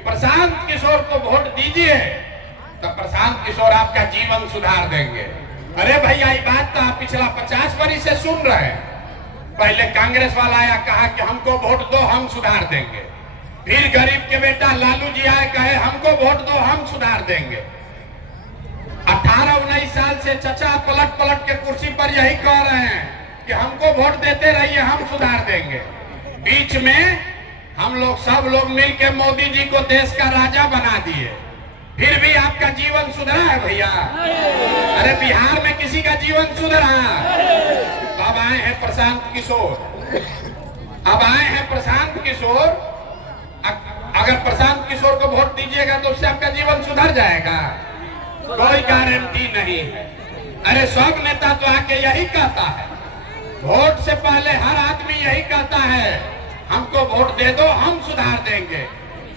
प्रशांत किशोर को वोट दीजिए तो प्रशांत किशोर आपका जीवन सुधार देंगे। अरे भैया ये बात तो आप पिछला 50 वर्ष से सुन रहे हैं। पहले कांग्रेस वाला आया कहा कि हमको वोट दो हम सुधार देंगे, फिर गरीब के बेटा लालू जी आए कहे हमको वोट दो हम सुधार देंगे। 18-19 साल से चचा पलट पलट के कुर्सी पर यही कह रहे हैं कि हमको वोट देते रहिए हम सुधार देंगे। बीच में हम लोग सब लोग मिलकर मोदी जी को देश का राजा बना दिए, फिर भी आपका जीवन सुधरा है भैया? अरे बिहार में किसी का जीवन सुधरा? अब आए हैं प्रशांत किशोर, अब आए हैं प्रशांत किशोर। अगर प्रशांत किशोर को वोट दीजिएगा तो उससे आपका जीवन सुधर जाएगा? कोई गारंटी नहीं है। अरे सब नेता तो आके यही कहता है, वोट से पहले हर आदमी यही कहता है हमको वोट दे दो हम सुधार देंगे।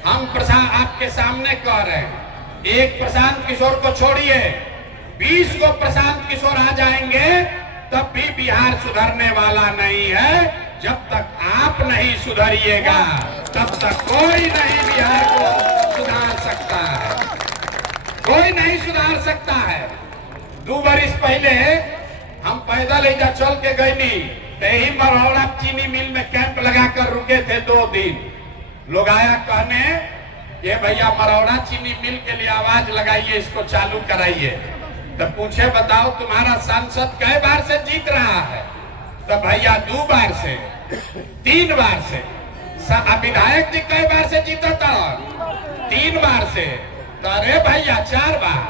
हम आपके सामने कह रहे हैं, एक प्रशांत किशोर को छोड़िए, 20 को प्रशांत किशोर आ जाएंगे तब भी बिहार सुधरने वाला नहीं है। जब तक आप नहीं सुधरिएगा तब तक कोई नहीं बिहार को सुधार सकता है, कोई नहीं सुधार सकता है। 2 वर्ष पहले हम पैदल इधर चल के गए नहीं, यही मरौड़ा चीनी मिल में कैंप लगाकर रुके थे 2 दिन। लोग आया कहने ये भैया मरौड़ा चीनी मिल के लिए आवाज लगाइए, इसको चालू कराइए। तो पूछे बताओ तुम्हारा सांसद कई बार से जीत रहा है? तो भैया 2 बार से 3 बार से। विधायक जी कई बार से जीता था? 3 बार से। तो अरे भैया 4 बार।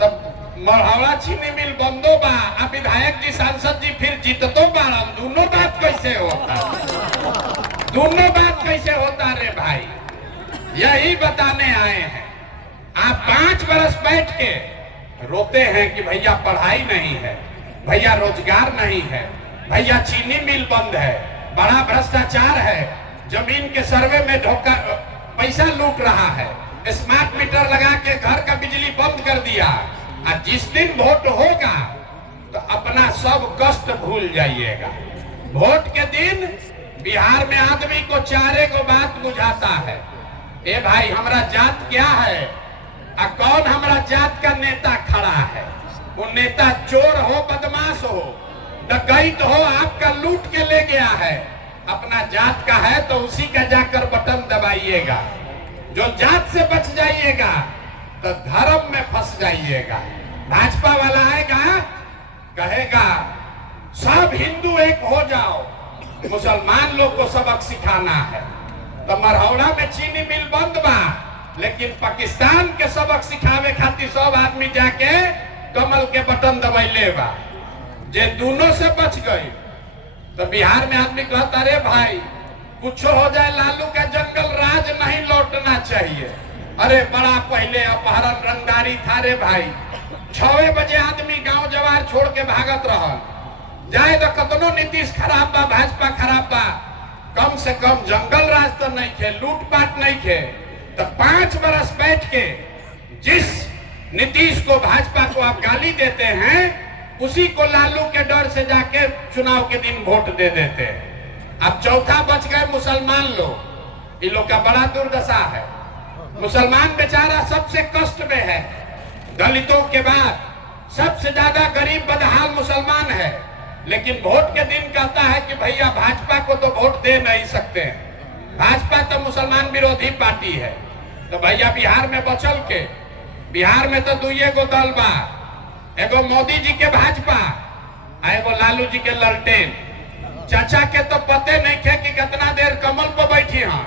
तब मरौड़ा चीनी मिल बंदो बा, अब विधायक जी सांसद जी फिर जीततो बारन, दोनों बात कैसे होता? दोनों बात कैसे होता रे भाई? यही बताने आए हैं। आप 5 बरस बैठ के रोते हैं कि भैया पढ़ाई नहीं है, भैया रोजगार नहीं है, भैया चीनी मिल बंद है, बड़ा भ्रष्टाचार है, जमीन के सर्वे में धोखा पैसा लूट रहा है, स्मार्ट मीटर लगा के घर का बिजली बंद कर दिया। और जिस दिन वोट होगा तो अपना सब कष्ट भूल जाइएगा। वोट के दिन बिहार में आदमी को 4 को बात बुझाता है, ए भाई हमारा जात क्या है, कौन हमारा जात का नेता खड़ा है। वो नेता चोर हो, बदमाश हो, डकैत हो, आपका लूट के ले गया है, अपना जात का है तो उसी का जाकर बटन दबाइएगा। जो जात से बच जाइएगा तो धर्म में फंस जाइएगा। भाजपा वाला आएगा कहेगा सब हिंदू एक हो जाओ, मुसलमान लोग को सबक सिखाना है। तो मरौड़ा में चीनी मिल बंद बा, लेकिन पाकिस्तान के सबक सिखावे खातिर सब आदमी जाके कमल के बटन दबैले बा। जे दोनों से बच गए तो बिहार में आदमी कहता रे भाई कुछ हो जाए लालू का जंगल राज नहीं लौटना चाहिए। अरे बड़ा पहले अपहरण रंगदारी था रे भाई, 6 बजे आदमी गांव जवार छोड़ के भागत रहा। जाए तो कतनो नीतीश खराब बा, भाजपा खराब बा, कम से कम जंगल राज तो नहीं थे, लूटपाट नहीं थे। तो 5 बरस बैठ के जिस नीतीश को भाजपा को आप गाली देते हैं उसी को लालू के डर से जाके चुनाव के दिन वोट दे देते हैं। अब चौथा बच गए मुसलमान लोग, इन लोग का बड़ा दुर्दशा है। मुसलमान बेचारा सबसे कष्ट में है, दलितों के बाद सबसे ज्यादा गरीब बदहाल मुसलमान है। लेकिन वोट के दिन कहता है कि भैया भाजपा को तो वोट दे नहीं सकते, भाजपा तो मुसलमान विरोधी पार्टी है। तो भैया बिहार में बचल के, बिहार में तो 2 गो दल बा, एगो मोदी जी के भाजपा, एगो लालू जी के ललटेन। चाचा के तो पते नहीं थे कि कितना देर कमल पर बैठी हैं,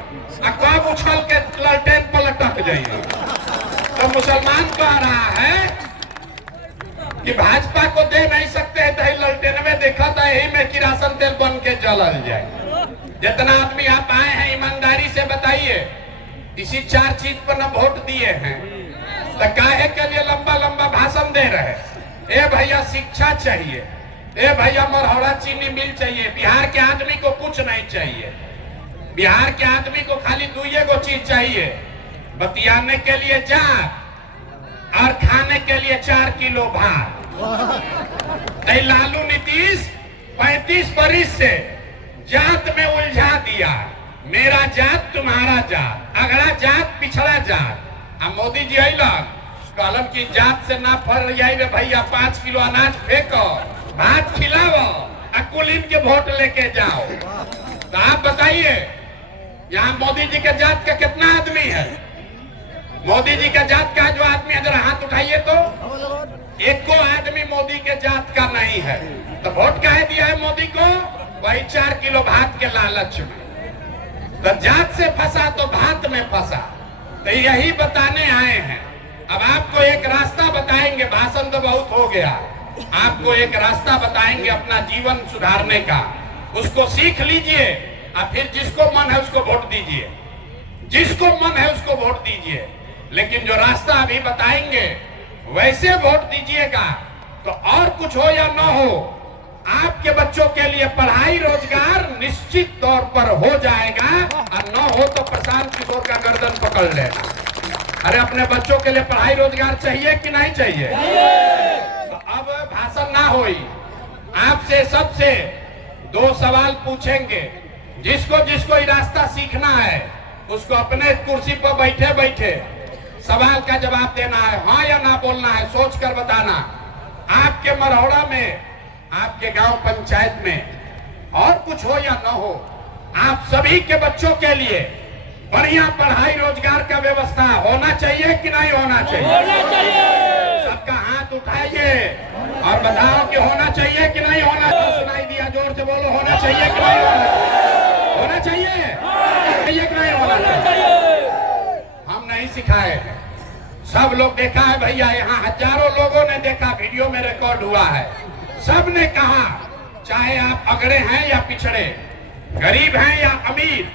कब उछल के ललटेन पलटक जाइए। तो मुसलमान कह रहा है कि भाजपा को दे नहीं सकते है, तो ललटेन में देखा था यही में किरासन तेल बन के जलल जाए। जितना आदमी आप आए हैं ईमानदारी से बताइए, इसी 4 चीज पर न वोट दिए हैं तो काहे के लिए लंबा लंबा भाषण दे रहे? ए भैया शिक्षा चाहिए, ए भैया मरौड़ा चीनी मिल चाहिए। बिहार के आदमी को कुछ नहीं चाहिए, बिहार के आदमी को खाली 2 गो चीज चाहिए, बतियाने के लिए जात और खाने के लिए 4 किलो भात। लालू नीतीश 35 बरिस से जात में उलझा दिया, मेरा जात तुम्हारा जात, अगला जात पिछड़ा जात। अब मोदी जी अलन कहलन की जात से ना फल रे भैया 5 किलो अनाज फेंको, भात खिलाओ, कुलीन के वोट लेके जाओ। तो आप बताइए यहाँ मोदी जी के जात का कितना आदमी है? मोदी जी के जात का जो आदमी है जरा हाथ उठाइए तो एक को आदमी मोदी के जात का नहीं है। तो वोट काहे दिया है मोदी को? वही 4 किलो भात के लालच में। तो जात से फंसा तो भात में फंसा। तो यही बताने आए हैं। अब आपको एक रास्ता बताएंगे, भाषण तो बहुत हो गया, आपको एक रास्ता बताएंगे अपना जीवन सुधारने का, उसको सीख लीजिए और फिर जिसको मन है उसको वोट दीजिए, जिसको मन है उसको वोट दीजिए। लेकिन जो रास्ता अभी बताएंगे वैसे वोट दीजिएगा तो और कुछ हो या ना हो, आपके बच्चों के लिए पढ़ाई रोजगार निश्चित तौर पर हो जाएगा, और न हो तो प्रशांत किशोर का गर्दन पकड़ लेना। अरे अपने बच्चों के लिए पढ़ाई रोजगार चाहिए कि नहीं चाहिए? तो अब भाषण ना होई, आपसे सबसे 2 सवाल पूछेंगे। जिसको जिसको ये रास्ता सीखना है उसको अपने कुर्सी पर बैठे बैठे सवाल का जवाब देना है, हाँ या ना बोलना है, सोच कर बताना। आपके मरौड़ा में, आपके गांव पंचायत में और कुछ हो या ना हो, आप सभी के बच्चों के लिए बढ़िया पढ़ाई रोजगार का व्यवस्था होना चाहिए कि नहीं होना चाहिए? होना चाहिए। सबका हाथ उठाइए और बताओ कि होना चाहिए कि नहीं होना चाहिए। सुनाई दिया, जोर से बोलो, होना चाहिए कि नहीं होना चाहिए? होना चाहिए कि नहीं होना चाहिए? हम नहीं सिखाए, सब लोग देखा है भैया, यहाँ हजारों लोगों ने देखा, वीडियो में रिकॉर्ड हुआ है। सब ने कहा, चाहे आप अगड़े हैं या पिछड़े, गरीब हैं या अमीर,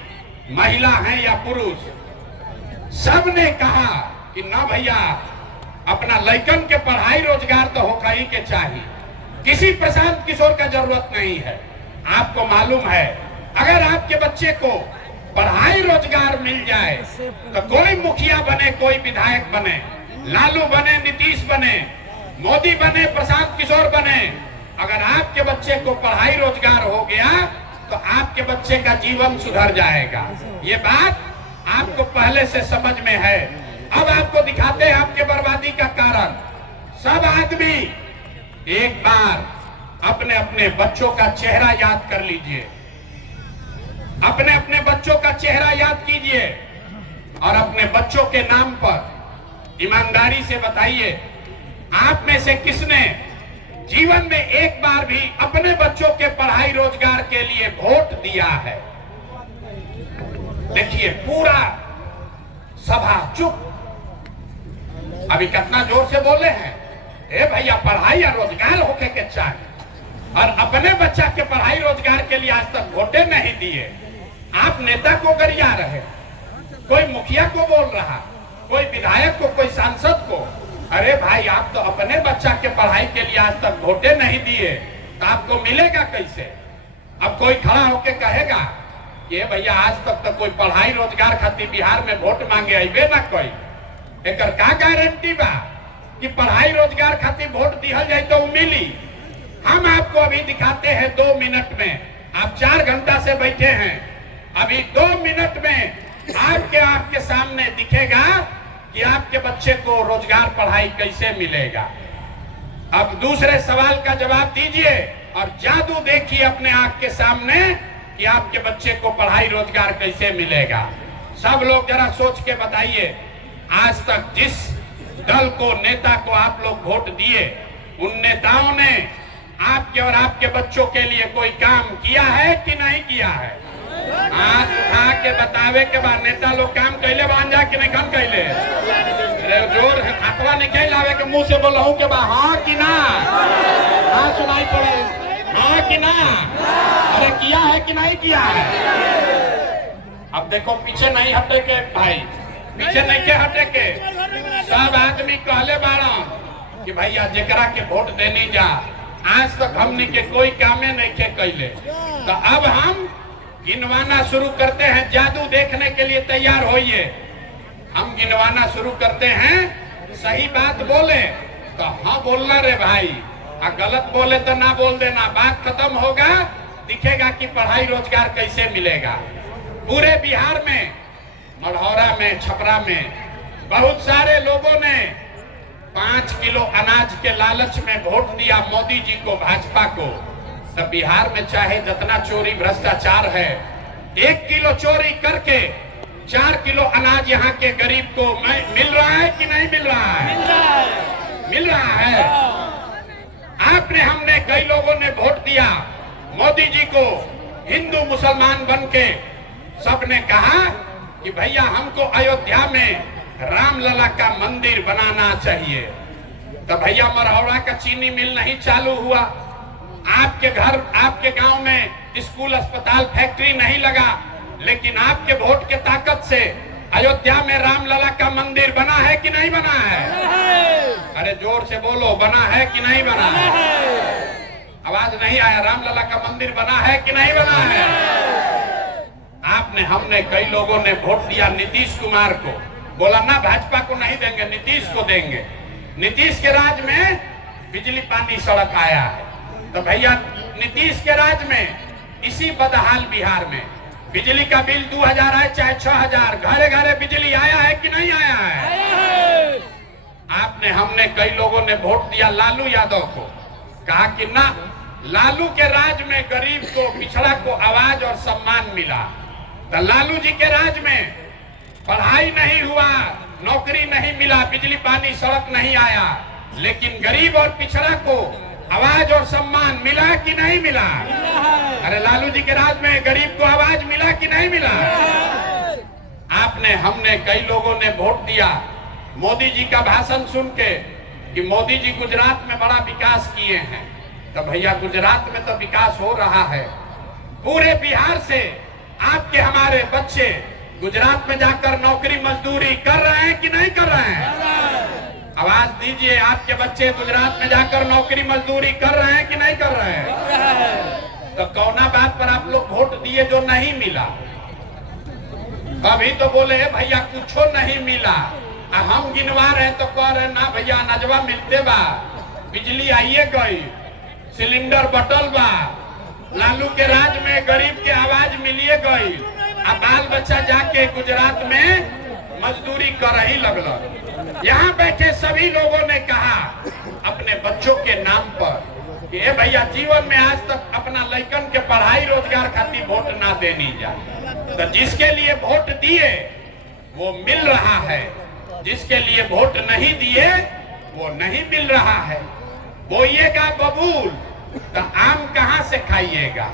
महिला हैं या पुरुष, सब ने कहा कि ना भैया अपना लड़कन के पढ़ाई रोजगार तो होगा ही के चाहिए, किसी प्रशांत किशोर का जरूरत नहीं है। आपको मालूम है अगर आपके बच्चे को पढ़ाई रोजगार मिल जाए तो कोई मुखिया बने, कोई विधायक बने, लालू बने, नीतीश बने, मोदी बने, प्रशांत किशोर बने, अगर आपके बच्चे को पढ़ाई रोजगार हो गया तो आपके बच्चे का जीवन सुधर जाएगा। ये बात आपको पहले से समझ में है। अब आपको दिखाते हैं आपके बर्बादी का कारण। सब आदमी एक बार अपने अपने बच्चों का चेहरा याद कर लीजिए, अपने अपने बच्चों का चेहरा याद कीजिए और अपने बच्चों के नाम पर ईमानदारी से बताइए, आप में से किसने जीवन में एक बार भी अपने बच्चों के पढ़ाई रोजगार के लिए वोट दिया है? देखिए पूरा सभा चुप। अभी कितना जोर से बोले हैं, ए भैया पढ़ाई या रोजगार होके के चाहिए, और अपने बच्चा के पढ़ाई रोजगार के लिए आज तक वोटे नहीं दिए। आप नेता को गरिया रहे, कोई मुखिया को बोल रहा, कोई विधायक को, कोई सांसद को। अरे भाई आप तो अपने बच्चा के पढ़ाई के लिए आज तक वोटे नहीं दिए तो आपको मिलेगा कैसे? अब कोई खड़ा होके कहेगा कि भैया आज तक तो कोई पढ़ाई रोजगार खातिर बिहार में वोट मांगे अबे ना कोई, एक का गारंटी बा कि पढ़ाई रोजगार खातिर वोट दिया जाए तो मिली? हम आपको अभी दिखाते हैं 2 मिनट में, आप 4 घंटा से बैठे हैं, अभी 2 मिनट में आपके सामने दिखेगा कि आपके बच्चे को रोजगार पढ़ाई कैसे मिलेगा। अब दूसरे सवाल का जवाब दीजिए और जादू देखिए अपने आंख के सामने कि आपके बच्चे को पढ़ाई रोजगार कैसे मिलेगा। सब लोग जरा सोच के बताइए, आज तक जिस दल को, नेता को आप लोग वोट दिए, उन नेताओं ने आपके और आपके बच्चों के लिए कोई काम किया है कि नहीं किया है? हाथ उठा के बतावे के बाद नेता लोग काम कैले बांजा कि नहीं काम कैले? अरे जोर हाथवा निकल आवे के मुंह से बोलहूं के बाद हाँ कि ना? हाँ सुनाई पड़े, हाँ कि ना? अरे किया है कि नहीं किया है? अब देखो पीछे नहीं हटे के भाई, पीछे नहीं के हटे के। सब आदमी कहले बाड़ा कि भैया जेकरा के वोट देने जा, आज तक हमने के कोई कामे नहीं के कैले। तो अब हम गिनवाना शुरू करते हैं, जादू देखने के लिए तैयार होइए। हम गिनवाना शुरू करते हैं, सही बात बोले तो हाँ बोलना रे भाई, और गलत बोले तो ना बोल देना। बात खत्म होगा, दिखेगा कि पढ़ाई रोजगार कैसे मिलेगा। पूरे बिहार में, मढ़ौरा में, छपरा में बहुत सारे लोगों ने 5 किलो अनाज के लालच में वोट दिया मोदी जी को, भाजपा को। तब बिहार में चाहे जितना चोरी भ्रष्टाचार है, 1 किलो चोरी करके 4 किलो अनाज यहाँ के गरीब को मिल रहा है कि नहीं मिल रहा है? मिल रहा है। आपने, हमने, कई लोगों ने वोट दिया मोदी जी को। हिंदू मुसलमान बन के सबने कहा कि भैया हमको अयोध्या में रामलला का मंदिर बनाना चाहिए। तो भैया मरहौड़ा का चीनी मिल नहीं चालू हुआ, आपके घर, आपके गांव में स्कूल, अस्पताल, फैक्ट्री नहीं लगा, लेकिन आपके वोट के ताकत से अयोध्या में रामलला का मंदिर बना है कि नहीं बना है? अरे जोर से बोलो, बना है कि नहीं बना है? आवाज नहीं आया। रामलला का मंदिर बना है कि नहीं बना है? आपने, हमने, कई लोगों ने वोट दिया नीतीश कुमार को। बोला ना भाजपा को नहीं देंगे, नीतीश को देंगे। नीतीश के राज में बिजली, पानी, सड़क आया है। तो भैया नीतीश के राज में इसी बदहाल बिहार में बिजली का बिल 2000 आए चाहे 6000, घरे घरे बिजली आया है कि नहीं आया है? आपने, हमने, कई लोगों ने वोट दिया लालू यादव को। कहा कि ना, लालू के राज में गरीब को, पिछड़ा को आवाज और सम्मान मिला। तो लालू जी के राज में पढ़ाई नहीं हुआ, नौकरी नहीं मिला, बिजली, पानी, सड़क नहीं आया, लेकिन गरीब और पिछड़ा को आवाज और सम्मान मिला कि नहीं मिला? अरे लालू जी के राज में गरीब को आवाज मिला कि नहीं मिला? आपने, हमने, कई लोगों ने वोट दिया मोदी जी का भाषण सुन के कि मोदी जी गुजरात में बड़ा विकास किए हैं। तो भैया गुजरात में तो विकास हो रहा है। पूरे बिहार से आपके, हमारे बच्चे गुजरात में जाकर नौकरी मजदूरी कर रहे हैं कि नहीं कर रहे हैं? आवाज दीजिए, आपके बच्चे गुजरात में जाकर नौकरी मजदूरी कर रहे हैं कि नहीं कर रहे हैं? तो कौना बात पर आप लोग वोट दिए जो नहीं मिला? कभी तो बोले भैया कुछ नहीं मिला, हम गिनवा रहे तो कह रहे ना भैया अनाजवा मिलते बा, बिजली आइए गई, सिलेंडर बटल बा, लालू के राज में गरीब के आवाज मिलिए गई। अब बाल बच्चा जाके गुजरात में मजदूरी कर ही लगल। यहाँ बैठे सभी लोगों ने कहा अपने बच्चों के नाम पर कि ए भैया जीवन में आज तक अपना लड़कन के पढ़ाई रोजगार खातिर वोट ना देनी जा। तो जिसके लिए वोट दिए वो मिल रहा है, जिसके लिए वोट नहीं दिए वो नहीं मिल रहा है। बोइएगा बबूल तो आम कहाँ से खाइएगा?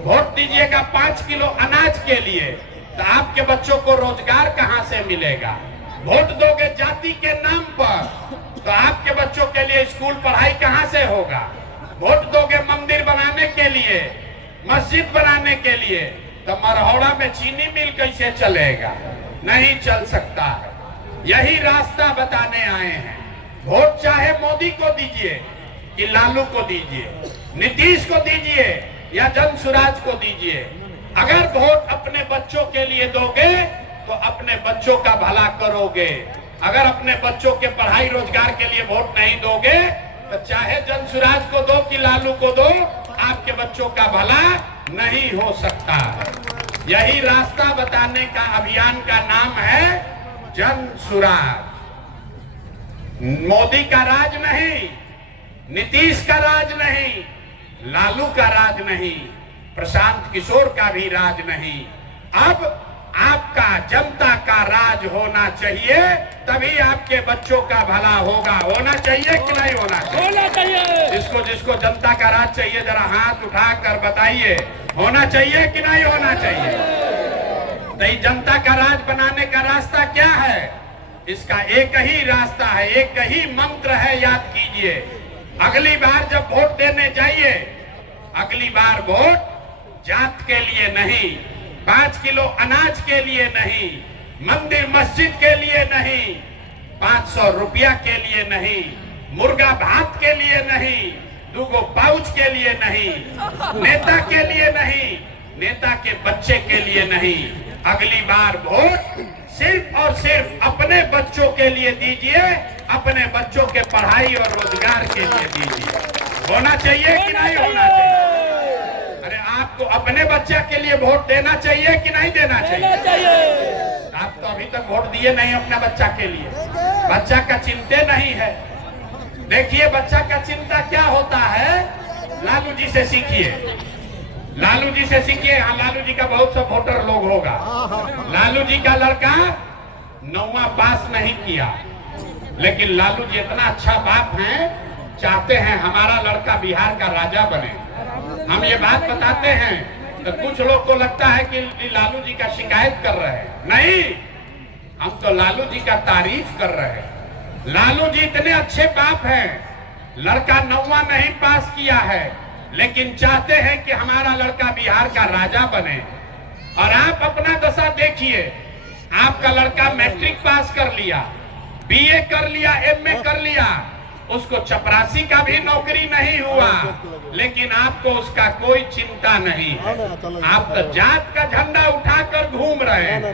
वोट दीजिएगा 5 किलो अनाज के लिए तो आपके बच्चों को रोजगार कहाँ से मिलेगा? वोट दोगे जाति के नाम पर तो आपके बच्चों के लिए स्कूल पढ़ाई कहाँ से होगा? वोट दोगे मंदिर बनाने के लिए, मस्जिद बनाने के लिए, तो मरहौड़ा में चीनी मिल कैसे चलेगा? नहीं चल सकता है। यही रास्ता बताने आए हैं। वोट चाहे मोदी को दीजिए कि लालू को दीजिए, नीतीश को दीजिए या जनसुराज को दीजिए, अगर वोट अपने बच्चों के लिए दोगे तो अपने बच्चों का भला करोगे। अगर अपने बच्चों के पढ़ाई रोजगार के लिए वोट नहीं दोगे तो चाहे जनसुराज को दो कि लालू को दो, आपके बच्चों का भला नहीं हो सकता है। यही रास्ता बताने का अभियान का नाम है जनसुराज। मोदी का राज नहीं, नीतीश का राज नहीं, लालू का राज नहीं, प्रशांत किशोर का भी राज नहीं। अब आपका, जनता का राज होना चाहिए, तभी आपके बच्चों का भला होगा। होना चाहिए कि नहीं होना चाहिए? होना चाहिए। जिसको जिसको जनता का राज चाहिए जरा हाथ उठाकर बताइए, होना चाहिए कि नहीं होना चाहिए? तो जनता का राज बनाने का रास्ता क्या है? इसका एक ही रास्ता है, एक ही मंत्र है, याद कीजिए। अगली बार जब वोट देने जाइए, अगली बार वोट जात के लिए नहीं, 5 किलो अनाज के लिए नहीं, मंदिर मस्जिद के लिए नहीं, 500 रुपया के लिए नहीं, मुर्गा भात के लिए नहीं, 2 पाउच के लिए नहीं, नेता के लिए नहीं, नेता के बच्चे के लिए नहीं। अगली बार वोट सिर्फ और सिर्फ अपने बच्चों के लिए दीजिए, अपने बच्चों के पढ़ाई और रोजगार के लिए दीजिए। होना चाहिए कि नहीं होना चाहिए? अरे आप आपको अपने बच्चा के लिए वोट देना चाहिए कि नहीं देना चाहिए? आप तो अभी तक वोट दिए नहीं अपने बच्चा के लिए, बच्चा का चिंता नहीं है। देखिए बच्चा का चिंता क्या होता है, लालू जी से सीखिए, लालू जी से सीखिए। हाँ, लालू जी का बहुत सा वोटर लोग होगा। लालू जी का लड़का 9वां पास नहीं किया, लेकिन लालू जी इतना अच्छा बाप हैं, चाहते हैं हमारा लड़का बिहार का राजा बने। हम ये बात बताते हैं तो कुछ लोग को लगता है कि लालू जी का शिकायत कर रहे हैं। नहीं, हम तो लालू जी का तारीफ कर रहे हैं। लालू जी इतने अच्छे बाप हैं, लड़का 9वां नहीं पास किया है, लेकिन चाहते हैं कि हमारा लड़का बिहार का राजा बने। और आप अपना दशा देखिए, आपका लड़का मैट्रिक पास कर लिया, बीए कर लिया, एमए कर लिया, उसको चपरासी का भी नौकरी नहीं हुआ, लेकिन आपको उसका कोई चिंता नहीं है। आप तो जात का झंडा उठाकर घूम रहे हैं,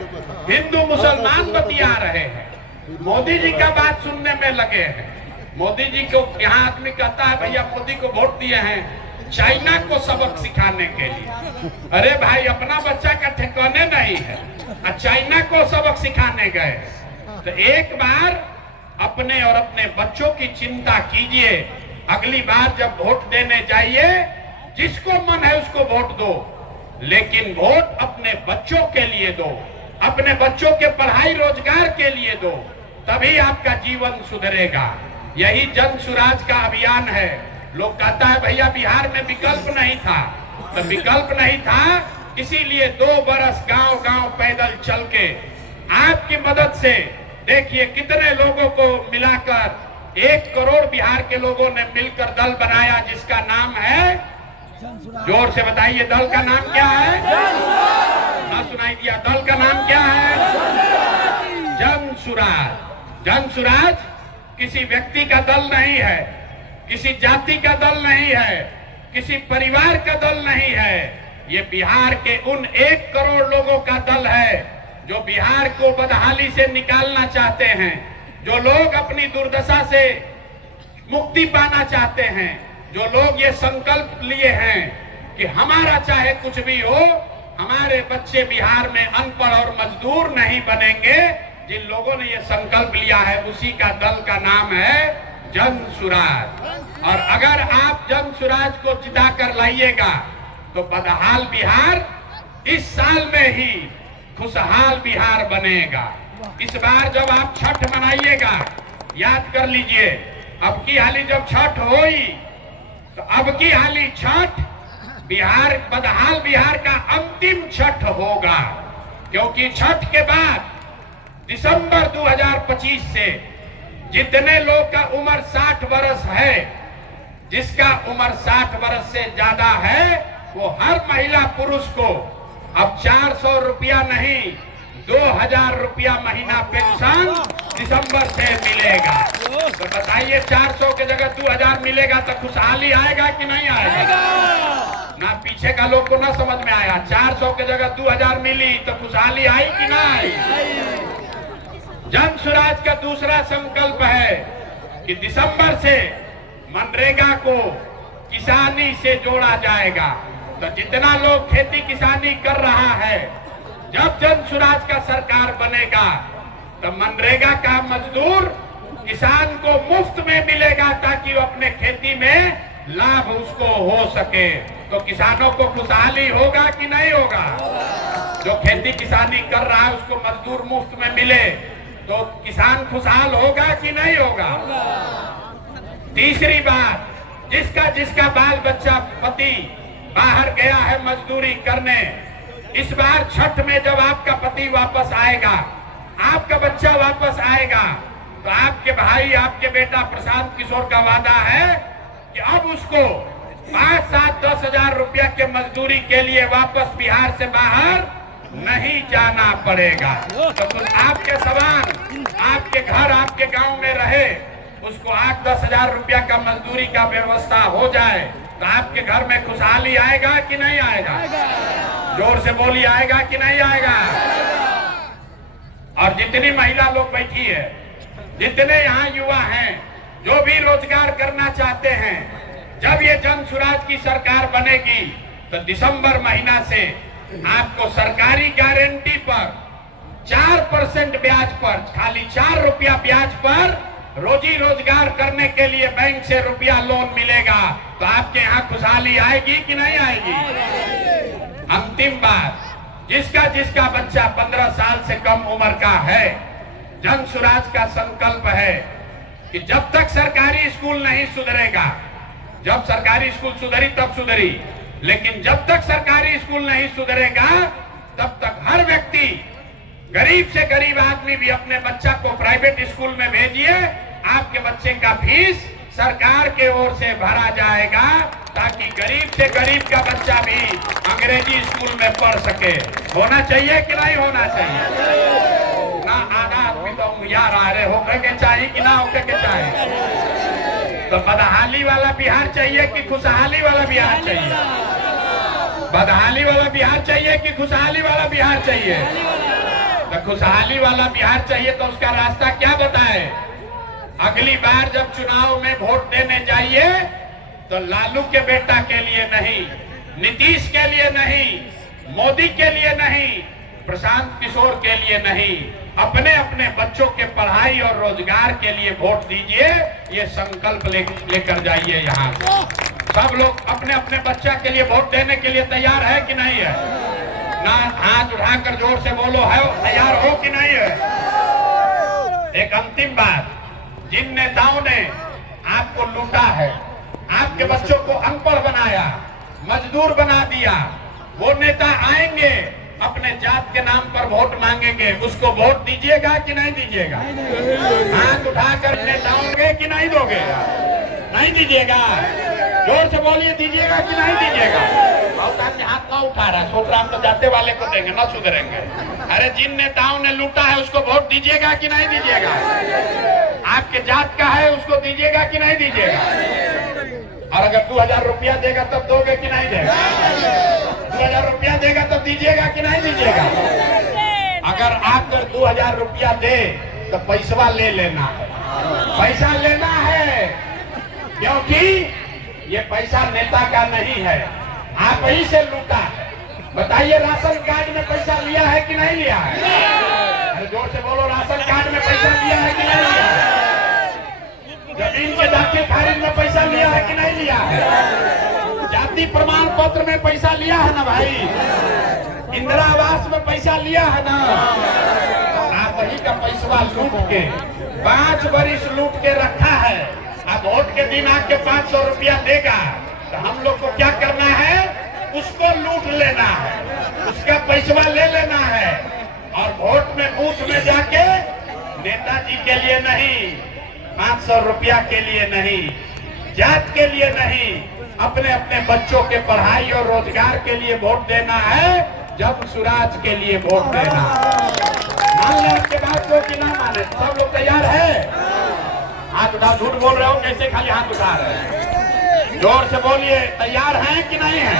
हिंदू मुसलमान बतिया रहे हैं, मोदी जी का बात सुनने में लगे हैं। मोदी जी को यहाँ आदमी कहता है भैया मोदी को वोट दिए हैं चाइना को सबक सिखाने के लिए। अरे भाई, अपना बच्चा का ठिकाने नहीं है, चाइना को सबक सिखाने गए। तो एक बार अपने और अपने बच्चों की चिंता कीजिए। अगली बार जब वोट देने जाइए, जिसको मन है उसको वोट दो, लेकिन वोट अपने बच्चों के लिए दो, अपने बच्चों के पढ़ाई रोजगार के लिए दो, तभी आपका जीवन सुधरेगा। यही जन सुराज का अभियान है। लोग कहता है भैया बिहार में विकल्प नहीं था, तो विकल्प नहीं था इसीलिए 2 बरस गांव गांव पैदल चल के आपकी मदद से देखिए कितने लोगों को मिलाकर 1 करोड़ बिहार के लोगों ने मिलकर दल बनाया, जिसका नाम है, जोर से बताइए दल का नाम क्या है? ना सुनाई दिया? दल का नाम क्या है? जन सुराज। जन सुराज किसी व्यक्ति का दल नहीं है, किसी जाति का दल नहीं है, किसी परिवार का दल नहीं है। ये बिहार के उन 1 करोड़ लोगों का दल है जो बिहार को बदहाली से निकालना चाहते हैं, जो लोग अपनी दुर्दशा से मुक्ति पाना चाहते हैं, जो लोग ये संकल्प लिए हैं कि हमारा चाहे कुछ भी हो, हमारे बच्चे बिहार में अनपढ़ और मजदूर नहीं बनेंगे। जिन लोगों ने ये संकल्प लिया है, उसी का दल का नाम है जन सुराज। और अगर आप जन सुराज को जिता कर लाइएगा तो बदहाल बिहार इस साल में ही खुशहाल बिहार बनेगा। इस बार जब आप छठ मनाइएगा, याद कर लीजिए, अब की हाली जब छठ होई तो अब की हाली छठ बिहार, बदहाल बिहार का अंतिम छठ होगा। क्योंकि छठ के बाद दिसंबर 2025 से जितने लोग का उम्र 60 वर्ष है, जिसका उम्र 60 वर्ष से ज्यादा है, वो हर महिला पुरुष को अब 400 रुपया नहीं 2000 रुपया महीना पेंशन दिसंबर से मिलेगा। तो बताइए 400 के जगह 2000 मिलेगा तो खुशहाली आएगा कि नहीं आएगा? ना पीछे का लोग को ना समझ में आया। 400 के जगह 2000 मिली तो खुशहाली आई कि ना आई? जन सुराज का दूसरा संकल्प है कि दिसंबर से मनरेगा को किसानी से जोड़ा जाएगा। तो जितना लोग खेती किसानी कर रहा है, जब जन सुराज का सरकार बनेगा तो मनरेगा का मजदूर किसान को मुफ्त में मिलेगा, ताकि वो अपने खेती में लाभ उसको हो सके। तो किसानों को खुशहाली होगा कि नहीं होगा? जो खेती किसानी कर रहा है उसको मजदूर मुफ्त में मिले तो किसान खुशहाल होगा कि नहीं होगा? तीसरी बात, जिसका बाल बच्चा पति बाहर गया है मजदूरी करने, इस बार छठ में जब आपका पति वापस आएगा, आपका बच्चा वापस आएगा, तो आपके भाई, आपके बेटा प्रशांत किशोर का वादा है कि अब उसको 5, 7, 10 हजार रुपया के मजदूरी के लिए वापस बिहार से बाहर नहीं जाना पड़ेगा। तो कुछ आपके समान आपके घर, आपके गांव में रहे, उसको 8-10 हजार रुपया का मजदूरी का व्यवस्था हो जाए तो आपके घर में खुशहाली आएगा कि नहीं आएगा? जोर से बोलिए, आएगा कि नहीं आएगा? और जितनी महिला लोग बैठी है, जितने यहाँ युवा हैं जो भी रोजगार करना चाहते हैं, जब ये जन सुराज की सरकार बनेगी तो दिसंबर महीना से आपको सरकारी गारंटी पर 4% ब्याज पर, खाली 4 रुपया ब्याज पर रोजी रोजगार करने के लिए बैंक से रुपया लोन मिलेगा। तो आपके यहाँ खुशहाली आएगी कि नहीं आएगी? अंतिम बात, जिसका जिसका बच्चा 15 साल से कम उम्र का है, जन सुराज का संकल्प है कि जब तक सरकारी स्कूल नहीं सुधरेगा, जब सरकारी स्कूल सुधरी तब सुधरी, लेकिन जब तक सरकारी स्कूल नहीं सुधरेगा तब तक हर व्यक्ति, गरीब से गरीब आदमी भी अपने बच्चा को प्राइवेट स्कूल में भेजिए। आपके बच्चे का फीस सरकार के ओर से भरा जाएगा ताकि गरीब से गरीब का बच्चा भी अंग्रेजी स्कूल में पढ़ सके। होना चाहिए कि नहीं होना चाहिए? ना आधा आदमी तो यार आ रहे होकर के चाहिए कि ना होकर के चाहिए? तो बदहाली वाला बिहार चाहिए कि खुशहाली वाला बिहार चाहिए? बदहाली वाला बिहार चाहिए कि खुशहाली वाला बिहार चाहिए? तो खुशहाली वाला बिहार चाहिए तो उसका रास्ता क्या बताए? अगली बार जब चुनाव में वोट देने जाइए तो लालू के बेटा के लिए नहीं, नीतीश के लिए नहीं, मोदी के लिए नहीं, प्रशांत किशोर के लिए नहीं, अपने अपने बच्चों के पढ़ाई और रोजगार के लिए वोट दीजिए। ये संकल्प लेकर जाइए। यहाँ सब लोग अपने अपने बच्चा के लिए वोट देने के लिए तैयार है कि नहीं है? ना हाथ उठाकर जोर से बोलो, है तैयार हो कि नहीं है? एक अंतिम बात, जिन नेताओं ने आपको लूटा है, आपके बच्चों को अनपढ़ बनाया, मजदूर बना दिया, वो नेता आएंगे अपने जात के नाम पर वोट मांगेंगे, उसको वोट दीजिएगा कि नहीं दीजिएगा? हाथ उठाकर नेताओं कि नहीं दोगे? नहीं दीजिएगा? जोर से बोलिए, दीजिएगा कि नहीं दीजिएगा? बहुत आदमी हाथ ना उठा रहा है, सोच रहा हम तो जाते वाले को देंगे, ना सुधरेंगे। अरे जिन नेताओं ने लूटा है उसको वोट दीजिएगा कि नहीं दीजिएगा? आपके जात का है उसको दीजिएगा कि नहीं दीजिएगा? और अगर 2000 रुपया देगा तब दोगे कि नहीं देगा? 2000 रुपया देगा तब दीजिएगा कि नहीं दीजिएगा? अगर आप 2000 रुपया दे तो पैसा ले लेना है, पैसा लेना है, क्योंकि ये पैसा नेता का नहीं है, आप ही से लूटा है। बताइए, राशन कार्ड में पैसा लिया है कि नहीं लिया है? अरे जोर से बोलो, राशन कार्ड में पैसा लिया है कि नहीं लिया है? जमीन के दाखिल खारिज में पैसा लिया है कि नहीं लिया है? जाति प्रमाण पत्र में पैसा लिया है ना भाई? इंदिरा आवास में पैसा लिया है ना? आप वही का पैसा लूट के 5 वर्ष लूट के रखा है। अब वोट के दिन आके 500 रुपया देगा तो हम लोग को क्या करना है? उसको लूट लेना है, उसका पैसा ले लेना है, और वोट में बूथ में जाके नेताजी के लिए नहीं, 500 रुपया के लिए नहीं, जात के लिए नहीं, अपने अपने बच्चों के पढ़ाई और रोजगार के लिए वोट देना है। जब सुराज के लिए वोट देना। मान लें आपके बात को कि ना माने? सब लोग तैयार है? हाथ उठाओ, झूठ बोल रहे हो कैसे खाली हाथ उठा रहे हैं? जोर से बोलिए, तैयार हैं कि नहीं है?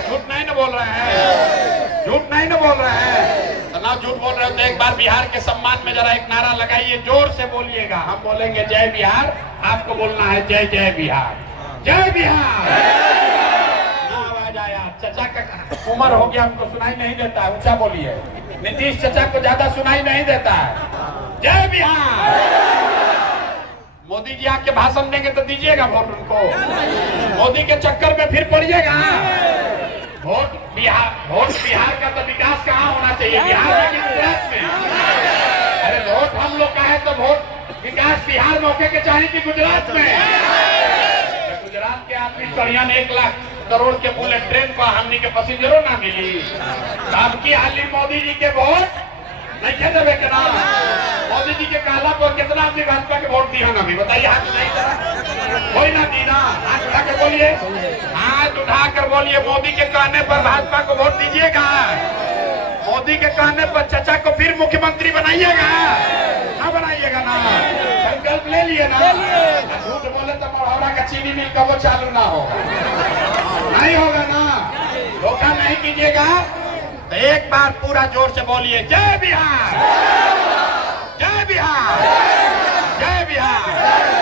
झूठ नहीं ना बोल रहे हैं? झूठ नहीं ना बोल रहे हैं? तो ना झूठ बोल रहे हो तो एक बार बिहार के सम्मान में जरा एक नारा लगाइए, जोर से बोलिएगा। हम बोलेंगे जय बिहार, आपको बोलना है जय जय बिहार, जय बिहार। आवाज आया, चचा का उम्र हो गया, हमको सुनाई नहीं देता है, ऊंचा बोलिए। नीतीश चचा को ज्यादा सुनाई नहीं देता है। जय बिहार। मोदी जी आके भाषण देंगे तो दीजिएगा वोट उनको? मोदी के चक्कर में फिर पड़िएगा? वोट बिहार का तो विकास कहाँ होना चाहिए? बिहार में कि गुजरात में? अरे वोट हम लोग का है तो वोट विकास बिहार में होके के चाहिए कि गुजरात में? गुजरात के आदमी चढ़िया 1 लाख करोड़ के बुलेट ट्रेन को हमनी के पैसेंजरों ना मिली। आपकी हाली मोदी जी के वोट नहीं खे देवे के ना? मोदी जी के कहला पर कितना आदमी भाजपा के वोट दिया ना? भी बताइए, हाथ नहीं कोई ना दी ना? हाथ उठा के बोलिए, हाथ उठाकर बोलिए, मोदी के कहने पर भाजपा को वोट दीजिएगा? मोदी के कहने पर चचा को फिर मुख्यमंत्री बनाइएगा ना? बनाइएगा ना? संकल्प ले लिए ना? झूठ बोले तो मढ़ौरा का चीनी मिल का वो चालू ना होगा, नहीं होगा ना? धोखा नहीं कीजिएगा। तो एक बार पूरा जोर से बोलिए, जय बिहार, जय बिहार, जय बिहार।